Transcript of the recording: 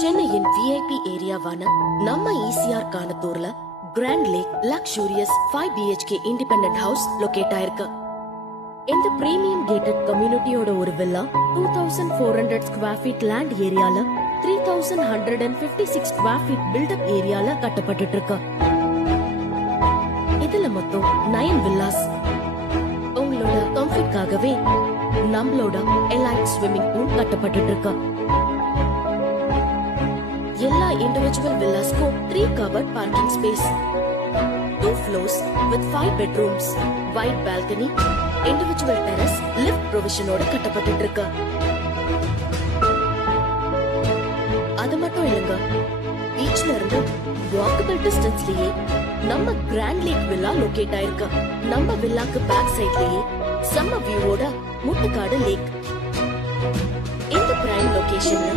சென்னையின் விஐபி ஏரியாவான நம்ம ஈசிஆர் கானத்தூர்ல grand lake luxurious 5 BHK independent house locate ஆயிருக்கு. இந்த பிரீமியம் கேட்டட் கம்யூனிட்டியோட ஒரு வில்லா 2400 ஸ்கொயர் ஃபீட் லேண்ட் ஏரியால 3156 ஸ்கொயர் ஃபீட் பில்டப் ஏரியால கட்டப்பட்டு இருக்கு. இதுல மொத்தம் 9 வில்லாஸ். உங்களோட கம்ஃபர்ட்காகவே நம்மளோட எலைட் ஸ்விம்மிங் பூல் கட்டப்பட்டு இருக்கு. எல்லா individual வில்லாஸ்க்கும் 3 covered parking space, 2 floors with 5 bedrooms, wide balcony, individual terrace, lift provisionோட கட்டப்பட்டு இருக்கு. அது மட்டும் இல்லங்க, பீச்ல இருந்து வாக்கபிள் டிஸ்டன்ஸ்லயே நம்ம கிராண்ட் லேக் வில்லா லொகேட் ஆயிருக்கு. நம்ம வில்லாக்கு பேக் சைட்லயே செம்ம வியூவோட முட்டுக்காடு லேக். இந்த பிரைம் லொகேஷன்ல